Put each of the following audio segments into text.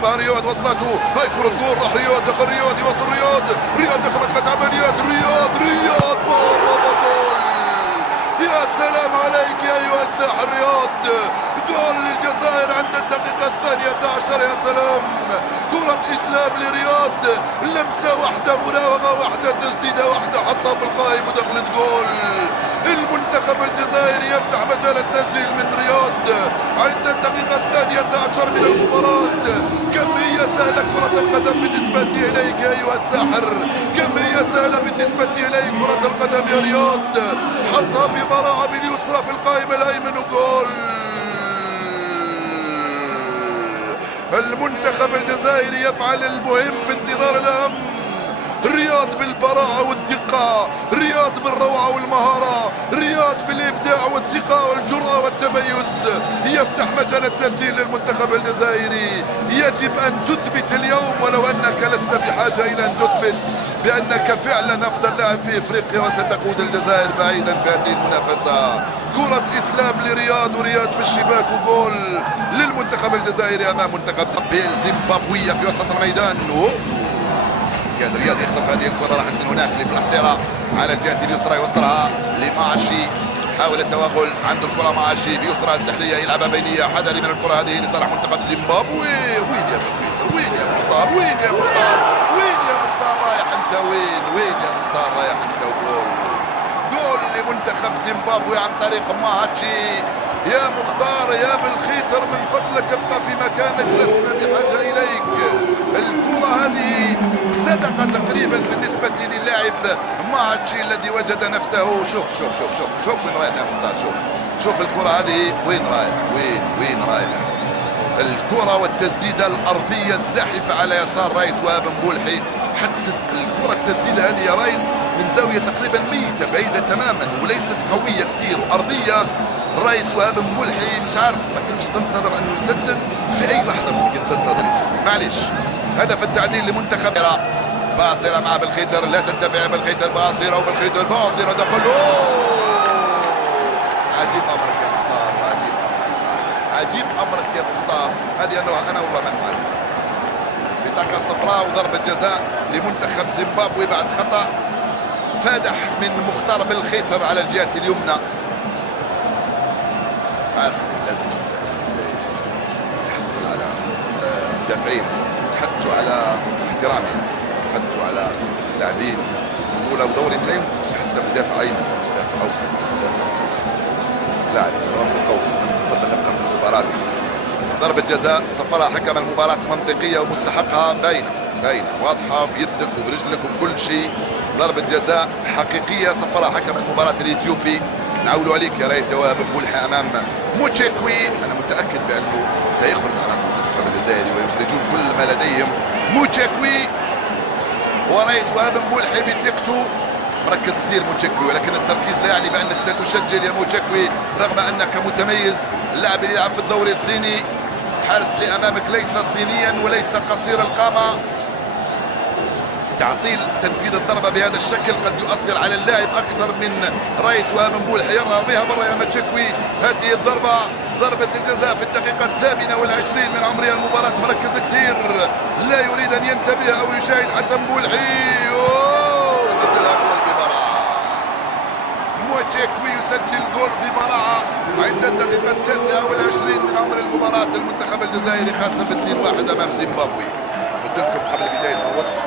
طلبها رياض وصلته، هاي كرة جول، راح رياض، دخل رياض، يوصل رياض، رياض دخل مجموعة عمليات، رياض بابا جول. يا سلام عليك يا أيها الساحر رياض، جول للجزائر عند الدقيقة 12. يا سلام، كرة إسلام لرياض، لمسة واحدة، مراوغة واحدة، تسديدة واحدة، حطها في القائم ودخلت جول. المنتخب الجزائري يفتح مجال التسجيل من رياض عند الدقيقة 12 من المباراة. كم هي سهلة كرة القدم بالنسبة إليك يا أيها الساحر، كم هي سهلة بالنسبة إليك كرة القدم يا رياض. حطها ببراعة باليسرى في القائم الأيمن وجول. المنتخب الجزائري يفعل المهم في انتظار الأهم. رياض بالبراعة والدقة، رياض بالروعة والمهارة، رياض بالإبداع والثقة والجرأة والتميز، يفتح مجال التسجيل للمنتخب الجزائري. يجب أن تثبت اليوم ولو أنك لست بحاجة إلى أن تثبت بأنك فعلا أفضل لاعب في إفريقيا، وستقود الجزائر بعيدا في هذه المنافسة. كرة إسلام لرياض، ورياض في الشباك وجول للمنتخب الجزائري أمام منتخب زيمبابوية في وسط الميدان. كان رياض يخطف هذه الكرة، راحت من هناك لبلاصيرا على الجهة اليسرى، يوصلها لماشي، حاول التوغل، عنده الكرة ماشي بيسرى السحلية، يلعبها بينية، حذري من الكرة هذه لصالح منتخب زيمبابوي. وين يا بخيتر، وين يا مختار، وين يا مختار، وين يا مختار رايح انت، وين يا مختار رايح انت. وجول، جول لمنتخب زيمبابوي عن طريق ماهاتشي. يا مختار يا بالخيتر من فضلك ابقى في مكانك، لسنا بحاجة إليك. الكرة هذه صدقة تقريبا بالنسبة للاعب ماهاتشي الذي وجد نفسه. شوف شوف شوف شوف شوف وين رايح يا مختار، شوف الكرة هذه وين رايح، وين رايح. الكرة والتسديدة الأرضية الزاحفة على يسار رايس وهاب مبولحي. حتى الكرة التسديدة هذه يا رايس من زاوية تقريبا ميتة، بعيدة تماما وليست قوية كثير وأرضية. رايس وهاب مبولحي مش عارف، ما كنتش تنتظر انه يسدد في اي لحظة، ممكن تنتظر يسدد. معليش، هدف التعديل لمنتخب باصرة مع بالخيتر، لا تدفع بالخيتر، باصرة وبالخيتر، باصرة دخل. عجيب امرك يا مختار، عجيب امرك يا مختار. هذه انا والله ما نفعل. بطاقة صفراء وضربة جزاء لمنتخب زيمبابوي بعد خطأ فادح من مختار بالخيتر على الجهة اليمنى. عارف لازم يحصل على مدافعين يتحدثوا على احترامهم، يتحدثوا على لاعبين بطولة ودوري، لا ينتج حتى مدافع ايمن، مدافع اوسط، مدافع لا عليك رابط القوس تفضل نبقى في المباراة. ضربة جزاء صفرها حكم المباراة، منطقية ومستحقها، باينة واضحة بيدك وبرجلك وبكل شيء. ضربة جزاء حقيقية صفرها حكم المباراة الإثيوبي. نعول عليك يا رئيس وهاب مبولحي أمام موتشيكوي. أنا متأكد بأنه سيخرج عناصر المنتخب الجزائري ويخرجون كل ما لديهم. موتشيكوي ورئيس وهاب مبولحي بثقته مركز كثير موتشيكوي، ولكن التركيز لا يعني بأنك ستسجل يا موتشيكوي رغم أنك متميز. اللاعب اللي يلعب في الدوري الصيني، حارس اللي أمامك ليس صينيا وليس قصير القامة. تعطيل تنفيذ الضربة بهذا الشكل قد يؤثر على اللاعب أكثر من رئيس وهاب مبولحي. يرى بها برا يا موتشيكوي. هذه الضربة ضربة الجزاء في الدقيقة 28 من عمرها. المباراة مركز كثير، لا يريد أن ينتبه أو يشاهد حتى مبولحي. سجلها جول ببراعة. موتشيكوي يسجل جول ببراعة عند الدقيقة 29 من عمر المباراة. المنتخب الجزائري خاسر ب2-1 أمام زيمبابوي. قلت لكم قبل بداية الوصف،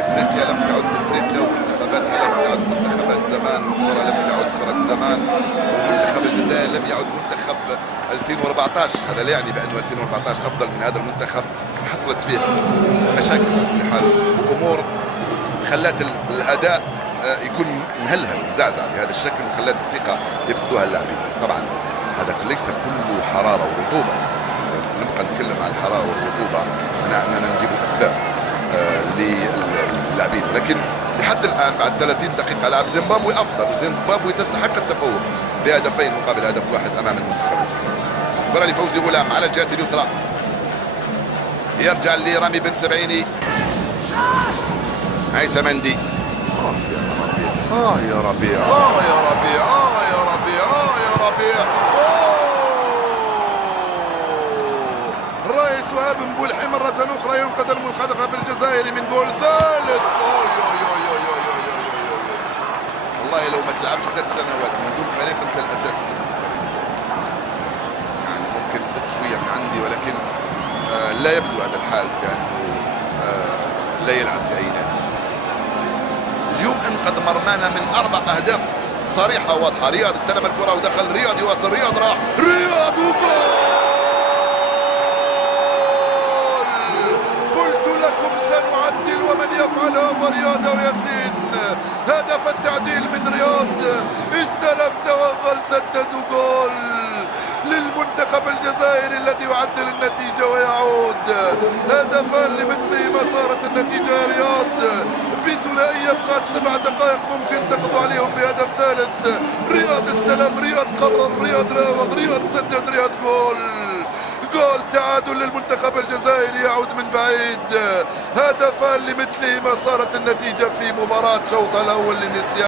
افريقيا لم تعد افريقيا ومنتخباتها لم تعد منتخبات زمان، والكرة لم تعد كرة زمان، ومنتخب الجزائر لم يعد منتخب 2014. هذا لا يعني بأنه 2014 أفضل من هذا المنتخب. حصلت فيه مشاكل بكل حال وأمور خلت الأداء يكون مهلهل مزعزع بهذا الشكل، وخلت الثقة يفقدوها اللاعبين. طبعا هذا ليس كله حرارة ورطوبة، نبقى نتكلم عن الحرارة والرطوبة، أننا نجيب الأسباب للاعبين، لكن لحد الآن بعد 30 دقيقة لعب زيمبابوي أفضل. زيمبابوي تستحق التفوق بهدفين مقابل هدف واحد أمام المنتخب. كرة لفوزي غلام على الجهة اليسرى، يرجع لرامي بن سبعيني. عيسى مندي. يا ربيع يا ربيع يا ربيع يا ربيع. الرئيس وهاب مبولحي مرة أخرى ينقذ المنتخب الجزائري من جول ثالث. والله لو ما تلعبش 3 سنوات من دون فريق أنت الأساس في المنتخب الجزائري. يعني ممكن زدت شوية من عندي، ولكن لا يبدو هذا الحارس كأنه لا يلعب في أي نادي. اليوم انقذ مرمانا من 4 أهداف صريحة واضحة. رياض استلم الكرة ودخل، رياض يواصل، رياض راح، رياض وجول. قلت لكم سنعدل ومن يفعلها هو رياض وياسين. هدف التعديل من رياض، استلم توغل سدد جول للمنتخب الجزائري الذي يعدل النتيجة ويعود. هدفان لمثله ما صارت النتيجة يا رياض. بثنائية بقات 7 دقائق ممكن تقضوا عليهم بهدف ثالث. رياض استلم، رياض قرر، رياض راوغ، رياض سدد، رياض جول. جول تعادل للمنتخب الجزائري يعود من بعيد. هدفان لمثله ما صارت النتيجة في مباراة شوط الأول للنسيان.